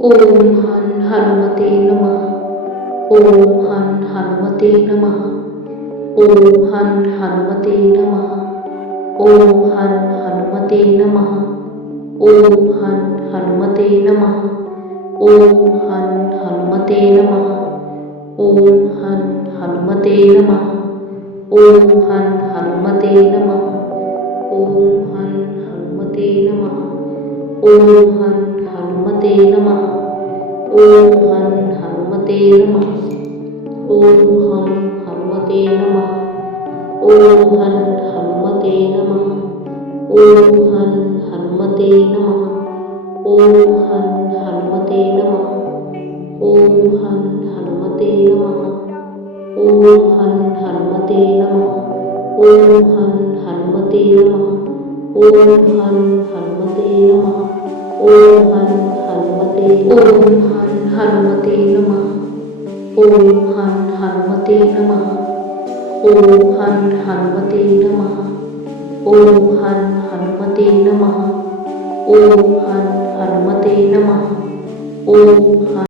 ओम हं हनुमते नमः. ओम हं हनुमते नमः. ओम हं हनुमते नमः. ओम हं हनुमते नमः. ओम हं हनुमते नमः. ओम हं हनुमते नमः. ओम हं हनुमते नमः. ओम हं हनुमते नमः. ओम हं हनुमते नमः. ओम हं हनुमते नमः. ओम हं हनुमते नमः. ओम हं हनुमते नमः. ओम हं हनुमते नमः. ओम हं हनुमते नमः. ओम हं हनुमते नमः. ओम हं हनुमते नमः. ओम हं हनुमते नमः. ओम हं हनुमते नमः. ओम हं हनुमते नमः. ओम हं हनुमते ओम हं हनुमते नमः. ओम हं हनुमते नमः. ओम हं हनुमते नमः. ओम हं हनुमते नमः. ओम हं हनुमते नमः. ओम हं